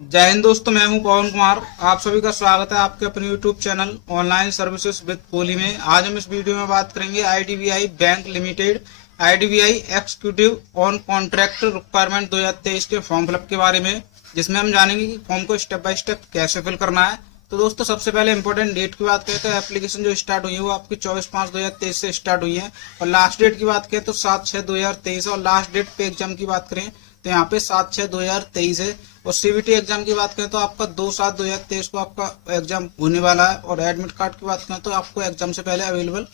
जय हिंद दोस्तों, मैं हूं पवन कुमार। आप सभी का स्वागत है आपके अपने YouTube channel online services with Kohli में। आज हम इस वीडियो में बात करेंगे IDBI bank limited IDBI executive on contract requirement 2023 के फॉर्म फिलअप के बारे में, जिसमें हम जानेंगे कि फॉर्म को स्टेप बाय स्टेप कैसे फिल करना है। तो दोस्तों, सबसे पहले इंपॉर्टेंट डेट की बात करें तो एप्लीकेशन जो स्टार्ट हुई है वो आपकी 24/5/2023 से स्टार्ट हुई है, और लास्ट डेट की बात करें तो 7/6/2023 और लास्ट डेट पे एग्जाम की बात करें तो यहाँ पे 7/6/2023 है। और सीबीटी एग्जाम की बात करें तो आपका 2/7/2023 को आपका एग्जाम होने वाला है, और एडमिट कार्ड की बात करें तो आपको एग्जाम से पहले अवेलेबल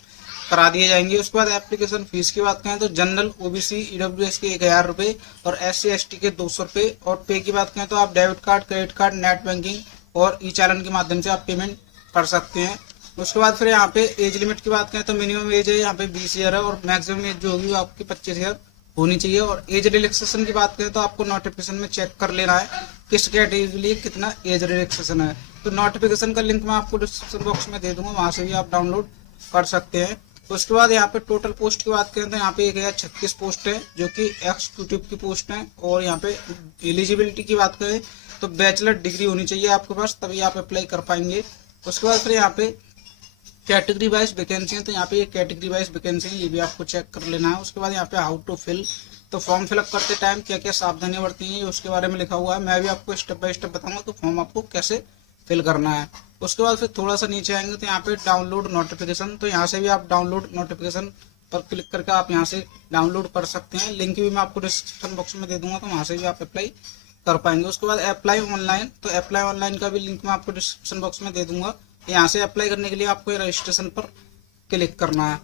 करा दिए जाएंगे। उसके बाद एप्लीकेशन फीस की बात करें तो जनरल ओबीसी ईडब्ल्यूएस के 1000 रुपए और SC/ST के 200 रुपए, और पे की बात करें तो आप debit card, credit card, net banking और ई चालान के माध्यम से आप पेमेंट कर सकते हैं। उसके बाद फिर यहाँ पे एज लिमिट की बात करें तो मिनिमम एज है यहाँ पे 20 ईयर है, और मैक्सिमम एज जो होगी वो आपकी 25 ईयर होनी चाहिए। और एज रिलैक्सेशन की बात करें तो आपको नोटिफिकेशन में चेक कर लेना है किस कैटेगरी के लिए कितना एज रिलैक्सेशन है। तो नोटिफिकेशन का लिंक मैं आपको डिस्क्रिप्शन बॉक्स में दे दूंगा, वहां से भी आप डाउनलोड कर सकते हैं। उसके बाद यहाँ पे टोटल पोस्ट की बात करें तो यहाँ पे 1036 पोस्ट है जो कि एक्जीक्यूटिव की पोस्ट है। और यहाँ पे एलिजिबिलिटी की बात करें तो बैचलर डिग्री होनी चाहिए आपके पास, तभी आप अप्लाई कर पाएंगे। उसके बाद फिर यहाँ पे कैटेगरी वाइज वैकेंसी है, तो यहाँ पे ये कैटेगरी वाइज वैकेंसी है, ये भी आपको चेक कर लेना है। उसके बाद यहाँ पे हाउ टू फिल, तो फॉर्म फिलअप करते टाइम क्या क्या सावधानियां बरतनी है उसके बारे में लिखा हुआ है। मैं भी आपको स्टेप बाय स्टेप बताऊंगा तो फॉर्म आपको कैसे फिल करना है। उसके बाद फिर थोड़ा सा नीचे आएंगे तो यहाँ पे डाउनलोड नोटिफिकेशन, तो यहाँ से भी आप डाउनलोड नोटिफिकेशन पर क्लिक करके आप यहाँ से डाउनलोड कर सकते हैं। लिंक भी मैं आपको डिस्क्रिप्शन बॉक्स में दे दूंगा, तो वहां से भी आप अप्लाई कर पाएंगे। उसके बाद अप्लाई ऑनलाइन, तो अप्लाई ऑनलाइन का भी लिंक मैं आपको डिस्क्रिप्शन बॉक्स में दे दूंगा। यहाँ से अप्लाई करने के लिए आपको रजिस्ट्रेशन पर क्लिक करना है।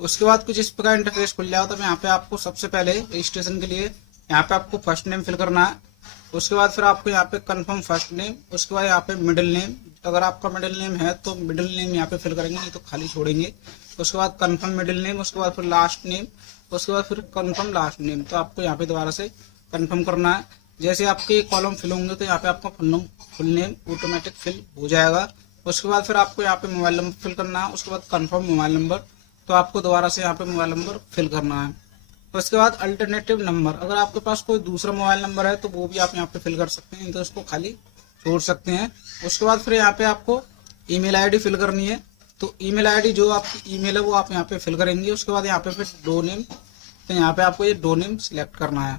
उसके बाद कुछ इस प्रकार इंटरफेस खुल जाएगा। तो यहाँ पे आपको सबसे पहले रजिस्ट्रेशन के लिए यहाँ पे आपको फर्स्ट नेम फिल करना है। उसके बाद फिर आपको यहाँ पे कंफर्म फर्स्ट नेम, उसके बाद यहाँ पे मिडिल नेम, अगर आपका मिडिल नेम है तो मिडिल नेम यहाँ पे फिल करेंगे, नहीं तो खाली छोड़ेंगे। उसके बाद कंफर्म मिडिल नेम, उसके बाद फिर लास्ट नेम, उसके बाद फिर कंफर्म लास्ट नेम, तो आपको यहाँ पे दोबारा से कंफर्म करना है। जैसे आपके कॉलम फिल होंगे तो यहाँ पे आपका फुल नेम ऑटोमेटिक फिल हो जाएगा। उसके बाद फिर आपको यहाँ पे मोबाइल नंबर फिल करना है। उसके बाद कंफर्म मोबाइल नंबर, तो आपको दोबारा से यहाँ पे मोबाइल नंबर फिल करना है। उसके बाद अल्टरनेटिव नंबर, अगर आपके पास कोई दूसरा मोबाइल नंबर है तो वो भी आप यहाँ पे फिल कर सकते हैं, तो उसको खाली छोड़ सकते हैं। उसके बाद फिर यहाँ पे आपको ईमेल आईडी फिल करनी है, तो ईमेल आईडी जो आपकी ईमेल है वो आप यहाँ पे फिल करेंगे। उसके बाद यहाँ पे फिर डो नेम, तो यहाँ पे आपको ये डो नेम सिलेक्ट करना है।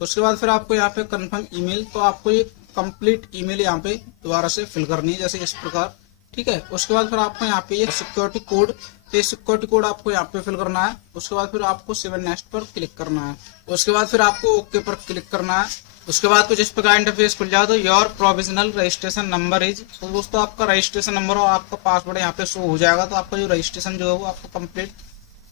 उसके बाद फिर आपको यहाँ पे कंफर्म ईमेल, तो आपको ये कंप्लीट ईमेल यहाँ पे दोबारा से फिल करनी है, जैसे इस प्रकार, ठीक है। उसके बाद फिर आपको यहाँ पे ये सिक्योरिटी कोड, तो सिक्योरिटी कोड आपको यहाँ पे फिल करना है। उसके बाद फिर आपको सेव नेक्स्ट पर क्लिक करना है। उसके बाद फिर आपको ओके पर क्लिक करना है। उसके बाद कुछ इस प्रकार इंटरफेस खुल जाए तो your provisional registration number is, तो दोस्तों आपका रजिस्ट्रेशन नंबर और आपका पासवर्ड यहाँ पे शो हो जाएगा। तो आपका जो रजिस्ट्रेशन जो है वो आपको कंप्लीट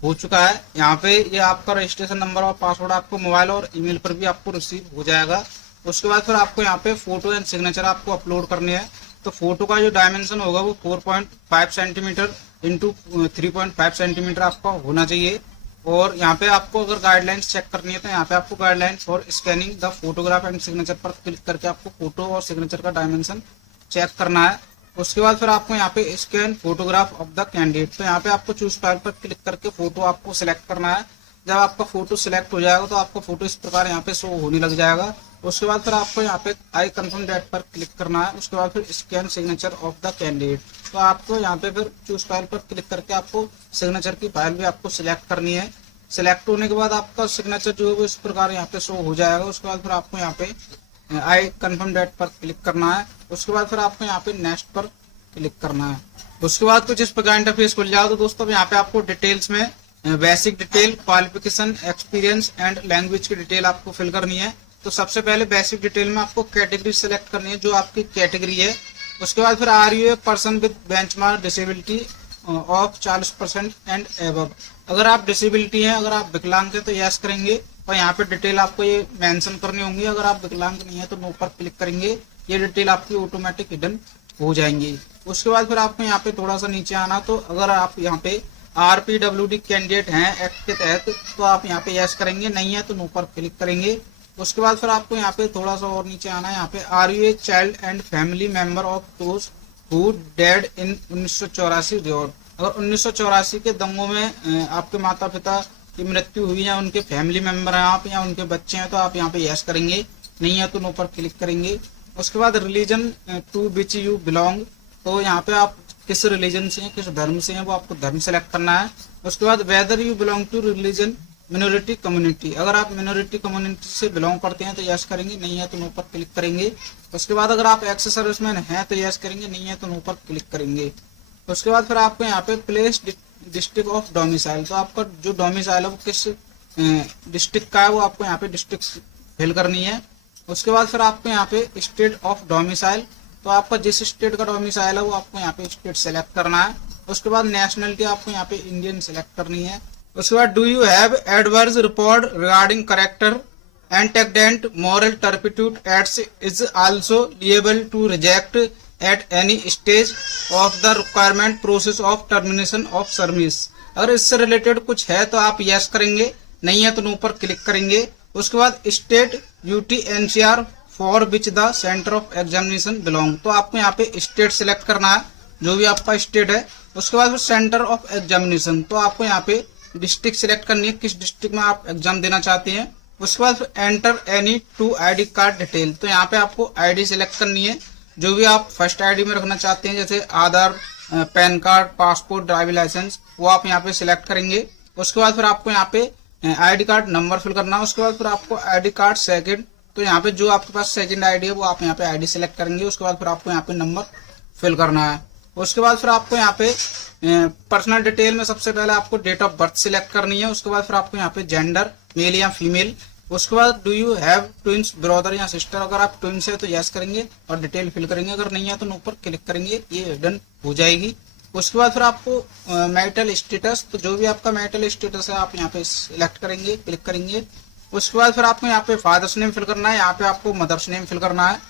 हो चुका है। यहाँ पे ये आपका रजिस्ट्रेशन नंबर और पासवर्ड आपको मोबाइल और ईमेल पर भी आपको रिसीव हो जाएगा। उसके बाद फिर आपको यहाँ पे फोटो एंड सिग्नेचर आपको अपलोड करने हैं। तो फोटो का जो डायमेंशन होगा वो 4.5 सेंटीमीटर इंटू 3.5 सेंटीमीटर आपका होना चाहिए। और यहाँ पे आपको अगर गाइडलाइंस चेक करनी है तो यहाँ पे आपको guidelines for scanning the photograph and signature पर क्लिक करके आपको फोटो और सिग्नेचर का डायमेंशन चेक करना है। उसके बाद फिर आपको यहाँ पे scan photograph of the candidate, तो यहाँ पे आपको चूज फाइल पर क्लिक करके फोटो आपको सिलेक्ट करना है। जब आपका फोटो सिलेक्ट हो जाएगा तो आपका फोटो इस प्रकार यहाँ पे शो होने लग जाएगा। उसके बाद फिर आपको यहाँ पे आई कंफर्म डेट पर क्लिक करना है। उसके बाद फिर scan signature of the candidate, तो आपको यहाँ पे फिर चूज फाइल पर क्लिक करके आपको सिग्नेचर की फाइल भी आपको सिलेक्ट करनी है। सिलेक्ट होने के बाद आपका सिग्नेचर जो है वो इस प्रकार यहाँ पे शो हो जाएगा। उसके बाद फिर आपको यहाँ पे आई कंफर्म डेट पर क्लिक करना है। उसके बाद फिर आपको यहाँ पे नेक्स्ट पर क्लिक करना है। उसके बाद कुछ इस प्रकार इंटरफेस खुल जाएगा। तो दोस्तों यहाँ पे आपको डिटेल्स में basic detail, qualification, experience and language की डिटेल आपको फिल करनी है। तो सबसे पहले बेसिक डिटेल में आपको कैटेगरी सिलेक्ट करनी है, जो आपकी कैटेगरी है। उसके बाद फिर are you a person with benchmark disability of 40% and above, अगर आप डिसेबिलिटी हैं, अगर आप विकलांग हैं तो यस करेंगे, और यहाँ पे डिटेल आपको ये मेंशन करनी होंगी। अगर आप विकलांग नहीं है तो नो पर क्लिक करेंगे, ये डिटेल आपकी ऑटोमेटिक हिडन हो जाएंगी। उसके बाद फिर आपको यहाँ पे थोड़ा सा नीचे आना, तो अगर आप यहाँ पे RPWD कैंडिडेट हैं एक्ट के तहत तो आप यहाँ पे यस करेंगे, नहीं है तो नो पर क्लिक करेंगे। उसके बाद फिर आपको यहाँ पे थोड़ा सा और नीचे आना है। यहाँ पे are you a child and family member of those who dead in 1984 record, अगर 1984 के दंगों में आपके माता पिता की मृत्यु हुई या उनके फैमिली मेंबर हैं आप या उनके बच्चे हैं तो आप यहाँ पे यस करेंगे, नहीं है तो नो पर क्लिक करेंगे। उसके बाद religion to which you belong, तो यहाँ पे आप किस रिलीजन से हैं, किस धर्म से हैं, वो आपको धर्म सेलेक्ट करना है। उसके बाद whether you belong to religion minority community, अगर आप मिनोरिटी कम्युनिटी से बिलोंग करते हैं तो यस करेंगे, नहीं है तो नो पर क्लिक करेंगे। उसके बाद अगर आप एक्स सर्विसमैन हैं तो यस करेंगे, नहीं है तो नो पर क्लिक करेंगे। उसके बाद फिर आपको यहाँ पे प्लेस डिस्ट्रिक्ट ऑफ डोमिसाइल, तो आपका जो डोमिसाइल है वो किस डिस्ट्रिक्ट का है वो आपको यहाँ पे डिस्ट्रिक्ट फिल करनी है। उसके बाद फिर आपको यहाँ पे स्टेट ऑफ डोमिसाइल, तो आपका जिस स्टेट का डोमिसाइल है वो आपको यहाँ पे स्टेट सेलेक्ट करना है। उसके बाद नेशनलिटी आपको यहाँ पे इंडियन सेलेक्ट करनी है। उसके बाद do you have adverse report regarding character antecedent moral turpitude it's is also liable to reject at any stage of the requirement process of termination of service, अगर इससे रिलेटेड कुछ है तो आप यस करेंगे, नहीं है तो नो पर क्लिक करेंगे। उसके बाद state UT NCR for which the centre of examination belong, तो आपको यहाँ पे स्टेट सेलेक्ट करना है जो भी आपका स्टेट है। उसके बाद फिर सेंटर ऑफ एग्जामिनेशन, तो आपको यहाँ पे डिस्ट्रिक्ट सिलेक्ट करनी है, किस डिस्ट्रिक्ट में आप एग्जाम देना चाहते हैं। उसके बाद फिर enter any two ID card detail, तो यहाँ पे आपको आईडी सिलेक्ट करनी है जो भी आप फर्स्ट आईडी में रखना चाहते हैं, जैसे Aadhaar, PAN card, passport, driving licence, वो आप यहाँ पे सिलेक्ट करेंगे। उसके बाद फिर आपको यहाँ पे आईडी कार्ड नंबर फिल करना है। उसके बाद फिर आपको आईडी कार्ड सेकंड, तो यहाँ पे जो आपके पास सेकंड आईडी है वो आप यहाँ पे आईडी सिलेक्ट करेंगे। उसके बाद फिर आपको यहाँ पे नंबर फिल करना है। उसके बाद फिर आपको यहाँ पे पर्सनल डिटेल में सबसे पहले आपको डेट ऑफ बर्थ सिलेक्ट करनी है। उसके बाद फिर आपको यहाँ पे जेंडर मेल या फीमेल। उसके बाद do you have twins brother या सिस्टर, अगर आप ट्विंस है तो यस करेंगे और डिटेल फिल करेंगे, अगर नहीं है तो नो पर क्लिक करेंगे, ये डन हो जाएगी। उसके बाद फिर आपको मैरिटल स्टेटस, तो जो भी आपका मैरिटल स्टेटस है आप यहाँ पे सिलेक्ट करेंगे, क्लिक करेंगे। उसके बाद फिर आपको यहाँ पे फादर्स नेम फिल करना है, यहाँ पे आपको मदर्स नेम फिल करना है।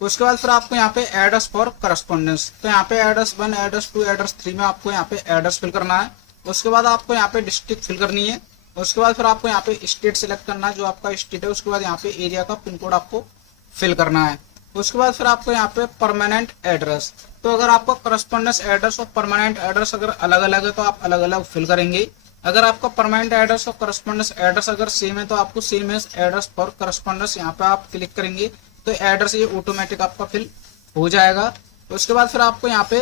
उसके बाद फिर आपको यहाँ पे एड्रेस फॉर करस्पॉन्डेंस, तो यहाँ पे एड्रेस 1, एड्रेस 2, एड्रेस 3 में आपको यहाँ पे एड्रेस फिल करना है। उसके बाद आपको यहाँ पे डिस्ट्रिक्ट फिल करनी है। उसके बाद फिर आपको यहाँ पे स्टेट सिलेक्ट करना है, जो आपका स्टेट है। उसके बाद यहाँ पे एरिया का पिन कोड आपको फिल करना है। उसके बाद फिर आपको यहाँ पे परमानेंट एड्रेस, तो अगर आपका करस्पॉन्डेंस एड्रेस और परमानेंट एड्रेस अगर अलग अलग है तो आप अलग अलग फिल करेंगे। अगर आपका परमानेंट एड्रेस और करस्पॉन्डेंस एड्रेस अगर सेम है तो आपको सेम एड्रेस फॉर करस्पॉन्डेंस यहाँ पे आप क्लिक करेंगे तो एड्रेस ये ऑटोमेटिक आपका फिल हो जाएगा। उसके बाद फिर आपको यहाँ पे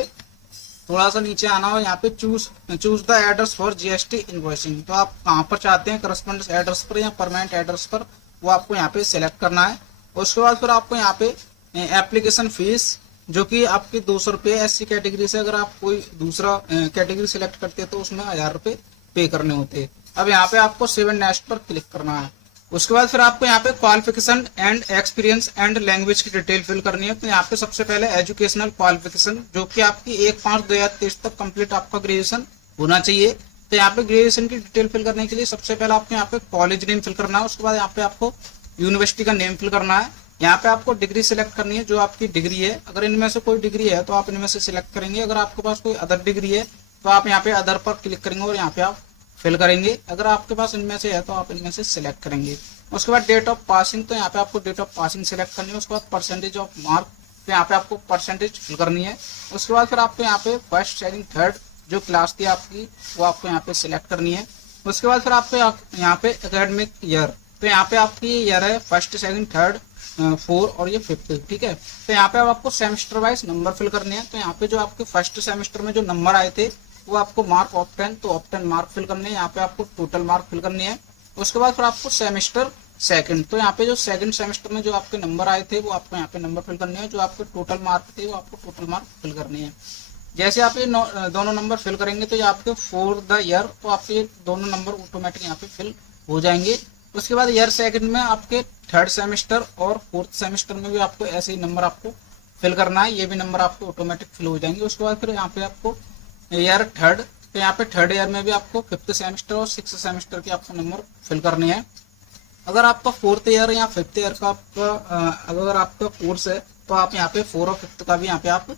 थोड़ा सा नीचे आना हो, यहाँ पे choose the address for GST invoicing, तो आप कहाँ पर चाहते हैं, करस्पॉन्डेंस एड्रेस पर या परमानेंट एड्रेस पर, वो आपको यहाँ पे सिलेक्ट करना है। उसके बाद फिर आपको यहाँ पे एप्लीकेशन फीस जो कि आपकी 200 रुपये एससी कैटेगरी से, अगर आप कोई दूसरा कैटेगरी सिलेक्ट करते हैं तो उसमें 1000 रुपये पे करने होते हैं। अब यहाँ पे आपको सेव एंड नेक्स्ट पर क्लिक करना है। उसके बाद फिर आपको यहाँ पे qualification and experience and language की डिटेल फिल करनी है। तो यहाँ पे सबसे पहले एजुकेशनल क्वालिफिकेशन जो कि आपकी 1/5/2023 तक कंप्लीट आपका ग्रेजुएशन होना चाहिए। तो यहाँ पे ग्रेजुएशन की डिटेल फिल करने के लिए सबसे पहले आपको यहाँ पे कॉलेज नेम फिल करना है। उसके बाद यहाँ पे आपको यूनिवर्सिटी का नेम फिल करना है। यहाँ पे आपको डिग्री सिलेक्ट करनी है, जो आपकी डिग्री है। अगर इनमें से कोई डिग्री है तो आप इनमें से सिलेक्ट करेंगे। अगर आपके पास कोई अदर डिग्री है तो आप यहाँ पे अदर पर क्लिक करेंगे और यहाँ पे आप फिल करेंगे। अगर आपके पास इनमें से है तो आप इनमें से सिलेक्ट करेंगे। उसके बाद डेट ऑफ पासिंग, तो यहाँ पे आपको डेट ऑफ पासिंग सिलेक्ट करनी है। उसके बाद परसेंटेज ऑफ मार्क, तो यहाँ पे आपको परसेंटेज फिल करनी है। उसके बाद फिर आपको यहाँ पे फर्स्ट सेकंड थर्ड जो क्लास थी आपकी वो आपको यहाँ पे सिलेक्ट करनी है। उसके बाद फिर आपको यहाँ पे एकेडमिक ईयर, तो यहाँ पे आपकी ईयर है फर्स्ट सेकंड थर्ड 4 और ये 5th, ठीक है। तो यहाँ पे अब आपको सेमेस्टर वाइज नंबर फिल करने हैं। तो यहाँ पे जो आपके फर्स्ट सेमेस्टर में जो नंबर आए थे वो आपको मार्क ऑफ 10, तो ऑफ 10 मार्क फिल करने हैं। यहाँ पे आपको टोटल मार्क फिल करनी है। उसके बाद फिर आपको सेमेस्टर सेकंड, तो यहाँ पे जो सेकंड सेमेस्टर में जो आपके नंबर आए थे वो आपको यहाँ पे नंबर फिल करने हैं। जो आपके टोटल मार्क थे वो आपको टोटल मार्क फिल करने हैं। जैसे आप ये दोनों नंबर फिल करेंगे तो ये आपके फॉर द ईयर, तो आपके दोनों नंबर ऑटोमेटिक यहाँ पे फिल हो जाएंगे। उसके बाद ईयर सेकंड में आपके थर्ड सेमेस्टर और फोर्थ सेमेस्टर में भी आपको ऐसे ही नंबर आपको फिल करना है। ये भी नंबर आपको ऑटोमेटिक फिल हो जाएंगे। उसके बाद फिर यहाँ पे आपको ईयर थर्ड, तो यहाँ पे थर्ड ईयर में भी आपको 5th सेमेस्टर और 6th सेमेस्टर के आपको नंबर फिल करने हैं। अगर आपका 4th ईयर या 5th ईयर का आपका अगर आपका कोर्स है तो आप यहाँ पे 4 और 5th का भी यहाँ पे आप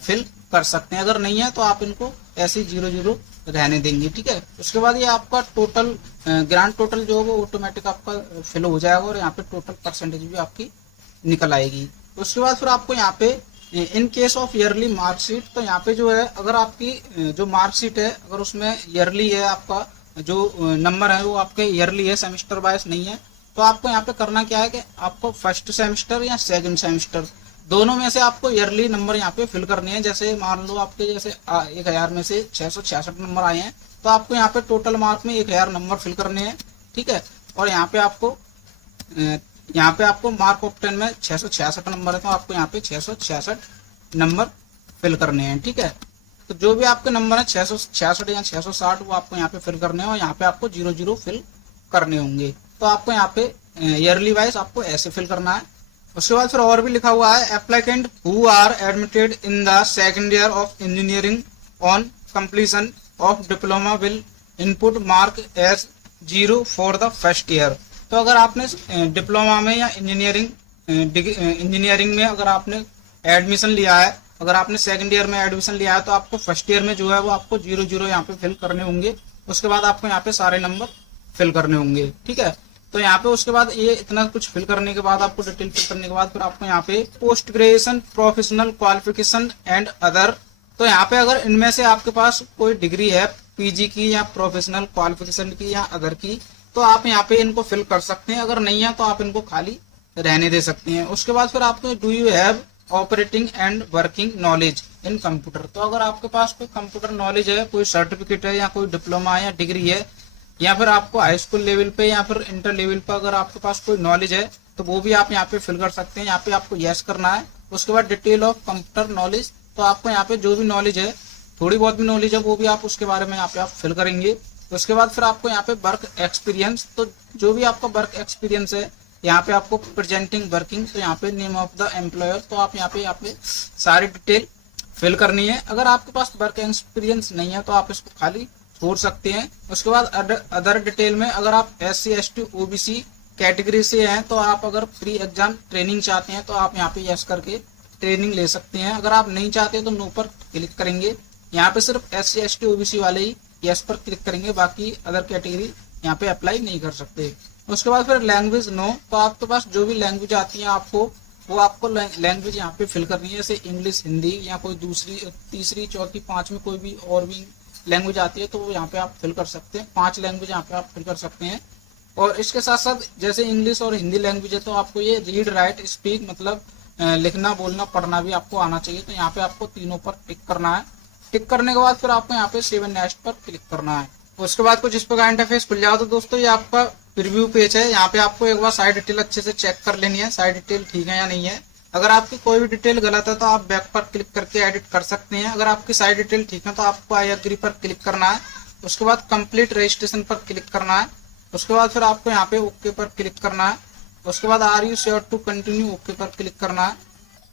फिल कर सकते हैं। अगर नहीं है तो आप इनको ऐसे 0-0 रहने देंगे, ठीक है। उसके बाद ये आपका टोटल ग्रांड टोटल जो है वो ऑटोमेटिक आपका फिल हो जाएगा और यहाँ पे टोटल परसेंटेज भी आपकी निकल आएगी। उसके बाद फिर आपको यहाँ पे in case of yearly marksheet, तो यहाँ पे जो है अगर आपकी जो मार्कशीट है अगर उसमें ईयरली है, आपका जो नंबर है वो आपके ईयरली है, सेमेस्टर वाइज नहीं है, तो आपको यहाँ पे करना क्या है कि आपको फर्स्ट सेमेस्टर या सेकंड सेमेस्टर दोनों में से आपको ईयरली नंबर यहाँ पे फिल करने हैं। जैसे मान लो आपके जैसे 1000 में से 666 नंबर आए हैं, तो आपको यहाँ पे टोटल मार्क में 1000 नंबर फिल करने हैं, ठीक है। और यहाँ पे आपको मार्क ऑफ 10 में 666 नंबर है, तो आपको यहाँ पे 666 नंबर फिल करने हैं, ठीक है। तो जो भी आपके नंबर है 666 या 660 वो आपको यहाँ पे फिल करने हैं, और यहाँ पे आपको 00 फिल करने होंगे। तो आपको यहाँ पे ईयरली वाइज आपको ऐसे फिल करना है। उसके बाद फिर और भी लिखा हुआ है, applicant who are admitted in the second year of engineering on completion of diploma will input mark as 0 for the first year. तो अगर आपने डिप्लोमा में या इंजीनियरिंग में अगर आपने एडमिशन लिया है, अगर आपने सेकंड ईयर में एडमिशन लिया है, तो आपको फर्स्ट ईयर में जो है वो आपको 00 यहाँ पे फिल करने होंगे। उसके बाद आपको यहाँ पे सारे नंबर फिल करने होंगे, ठीक है। तो यहाँ पे उसके बाद ये इतना कुछ फिल करने के बाद आपको डिटेल फिल करने के बाद फिर आपको यहाँ पे post graduation professional qualification and other. तो यहाँ पे अगर इनमें से आपके पास कोई डिग्री है पीजी की या प्रोफेशनल क्वालिफिकेशन की या अदर की, तो आप यहाँ पे इनको फिल कर सकते हैं। अगर नहीं है तो आप इनको खाली रहने दे सकते हैं। उसके बाद फिर आपको do you have operating and working knowledge in computer. तो अगर आपके पास कोई कंप्यूटर नॉलेज है, कोई सर्टिफिकेट है या कोई डिप्लोमा है या डिग्री है, या फिर आपको हाई स्कूल लेवल पे या फिर इंटर लेवल पे अगर आपके पास कोई नॉलेज है, तो वो भी आप यहाँ पे फिल कर सकते हैं। यहाँ पे आपको यस करना है। उसके बाद डिटेल ऑफ कंप्यूटर नॉलेज, तो आपको यहाँ पे जो भी नॉलेज है, थोड़ी बहुत भी नॉलेज है, वो भी आप उसके बारे में यहाँ पे आप फिल करेंगे। उसके बाद फिर आपको यहाँ पे वर्क एक्सपीरियंस, तो जो भी आपका वर्क एक्सपीरियंस है, यहाँ पे आपको प्रेजेंटिंग वर्किंग, तो यहाँ पे नेम ऑफ द एम्प्लॉयर, तो आप यहाँ पे सारी डिटेल फिल करनी है। अगर आपके पास वर्क एक्सपीरियंस नहीं है तो आप इसको खाली छोड़ सकते हैं। उसके बाद अदर डिटेल में अगर आप SC ST OBC कैटेगरी से हैं, तो आप अगर प्री एग्जाम ट्रेनिंग चाहते हैं तो आप यहाँ पे यस करके ट्रेनिंग ले सकते हैं। अगर आप नहीं चाहते तो नो पर क्लिक करेंगे। यहाँ पे सिर्फ SC ST OBC वाले ही यस पर क्लिक करेंगे, बाकी अदर कैटेगरी यहाँ पे अप्लाई नहीं कर सकते। उसके बाद फिर लैंग्वेज नो, तो आपके पास जो भी लैंग्वेज आती है आपको लैंग्वेज यहाँ पे फिल करनी है। जैसे इंग्लिश, हिंदी या कोई दूसरी, तीसरी, चौथी, पांचवी कोई भी और भी लैंग्वेज आती है तो वो यहाँ पे आप फिल कर सकते हैं। 5 लैंग्वेज यहाँ पे आप फिल कर सकते हैं। और इसके साथ साथ जैसे इंग्लिश और हिंदी लैंग्वेज है, तो आपको ये रीड राइट स्पीक मतलब लिखना बोलना पढ़ना भी आपको आना चाहिए। तो यहाँ पे आपको तीनों पर टिक करना है। टिक करने के बाद फिर आपको यहाँ पे 7 नेक्स्ट पर क्लिक करना है। उसके बाद कुछ इस प्रकार इंटरफेस खुल जाओ। तो दोस्तों ये आपका प्रीव्यू पेज है। यहाँ पे आपको एक बार साइड डिटेल अच्छे से चेक कर लेनी है, साइड डिटेल ठीक है या नहीं है। अगर आपकी कोई भी डिटेल गलत है तो आप बैक पर क्लिक करके एडिट कर सकते हैं। अगर आपकी साइड डिटेल ठीक है तो आपको आई एग्री पर क्लिक करना है। उसके बाद कंप्लीट रजिस्ट्रेशन पर क्लिक करना है। उसके बाद फिर आपको यहाँ पे ओके पर क्लिक करना है। उसके बाद are you sure to continue okay पर क्लिक करना है।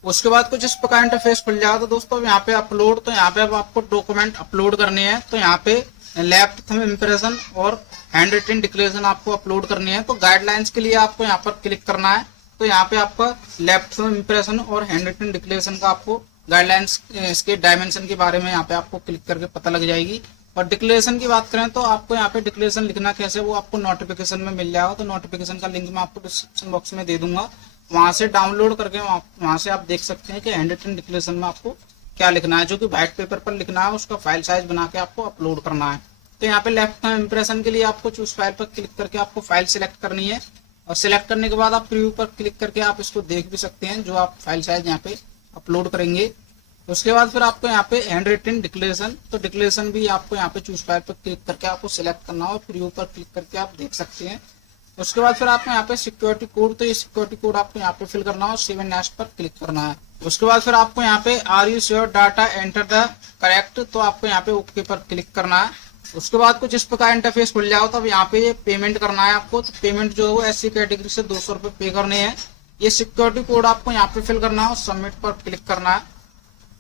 उसके बाद कुछ इस प्रकार इंटरफेस खुल जाएगा। तो दोस्तों यहाँ पे अपलोड, तो यहाँ पे अब आपको डॉक्यूमेंट अपलोड करने हैं। तो यहाँ पे लेफ्ट थंब इम्प्रेशन और हैंड रिटन डिक्लेरेशन आपको अपलोड करनी है। तो गाइडलाइंस के लिए आपको यहाँ पर क्लिक करना है। तो यहाँ पे आपका लेफ्ट थंब इम्प्रेशन और हैंड रिटन डिक्लेरेशन का आपको गाइडलाइंस इसके डायमेंशन के बारे में यहाँ पे आपको क्लिक करके पता लग जाएगी। और डिक्लेरेशन की बात करें तो आपको यहाँ पे डिक्लेरेशन लिखना कैसे वो आपको नोटिफिकेशन में मिल जाएगा। तो नोटिफिकेशन का लिंक मैं आपको डिस्क्रिप्शन बॉक्स में दे दूंगा, वहां से डाउनलोड करके वहां से आप देख सकते हैं कि हैंड रिटन डिक्लेरेशन में आपको क्या लिखना है, जो कि व्हाइट पेपर पर लिखना है। उसका फाइल साइज बना के आपको अपलोड करना है। तो यहाँ पे लेफ्ट थंब इम्प्रेशन के लिए आपको चूज फाइल पर क्लिक करके आपको फाइल सिलेक्ट करनी है। और सिलेक्ट करने के बाद आप प्रीव्यू पर क्लिक करके आप इसको देख भी सकते हैं, जो आप फाइल साइज यहाँ पे अपलोड करेंगे। उसके बाद फिर आपको यहाँ पे हैंड रिटन डिक्लेरेशन, तो डिक्लेरेशन भी आपको यहाँ पे चूज फाइल पर क्लिक करके आपको सिलेक्ट करना हो, प्रीव्यू पर क्लिक करके आप देख सकते हैं। उसके बाद फिर आपको यहाँ पे सिक्योरिटी कोड, तो ये सिक्योरिटी कोड आपको यहाँ पे फिल करना हो, 7 नेक्स्ट पर क्लिक करना है। उसके बाद फिर आपको यहाँ पे are you sure data enter the correct, तो आपको यहाँ पे ओके पर क्लिक करना है। उसके बाद कुछ इस प्रकार इंटरफेस खुल जाओ। तो अब यहाँ पे पेमेंट करना है आपको। तो पेमेंट जो है वो SC कैटेगरी से 200 रुपए पे करने हैं। ये सिक्योरिटी कोड आपको यहाँ पे फिल करना है और सबमिट पर क्लिक करना है।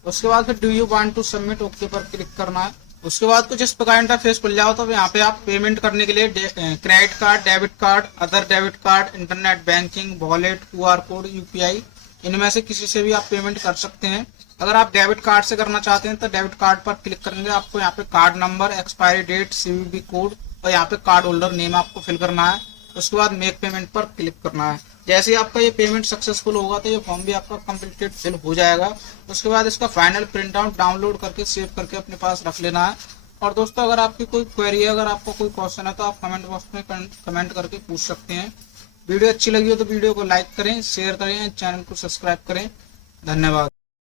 उसके बाद फिर do you want to submit okay पर क्लिक करना है। उसके बाद कुछ इस प्रकार इंटरफेस खुल जाओ। तो यहाँ पे आप पेमेंट करने के लिए credit card, debit card, other debit card, internet banking, wallet, QR code, UPI, इनमें से किसी से भी आप पेमेंट कर सकते हैं। अगर आप डेबिट कार्ड से करना चाहते हैं तो डेबिट कार्ड पर क्लिक करेंगे। आपको यहाँ पे card number, expiry date, CVV code और यहाँ पे कार्ड होल्डर नेम आपको फिल करना है। उसके बाद मेक पेमेंट पर क्लिक करना है। जैसे ही आपका ये पेमेंट सक्सेसफुल होगा तो ये फॉर्म भी आपका कंप्लीटेड फिल हो जाएगा। उसके बाद इसका फाइनल प्रिंट आउट डाउनलोड करके सेव करके अपने पास रख लेना है। और दोस्तों अगर आपकी कोई क्वेरी है, अगर आपको कोई क्वेश्चन है तो आप कमेंट बॉक्स में कमेंट करके पूछ सकते हैं। वीडियो अच्छी लगी हो तो वीडियो को लाइक करें, शेयर करें, चैनल को सब्सक्राइब करें। धन्यवाद।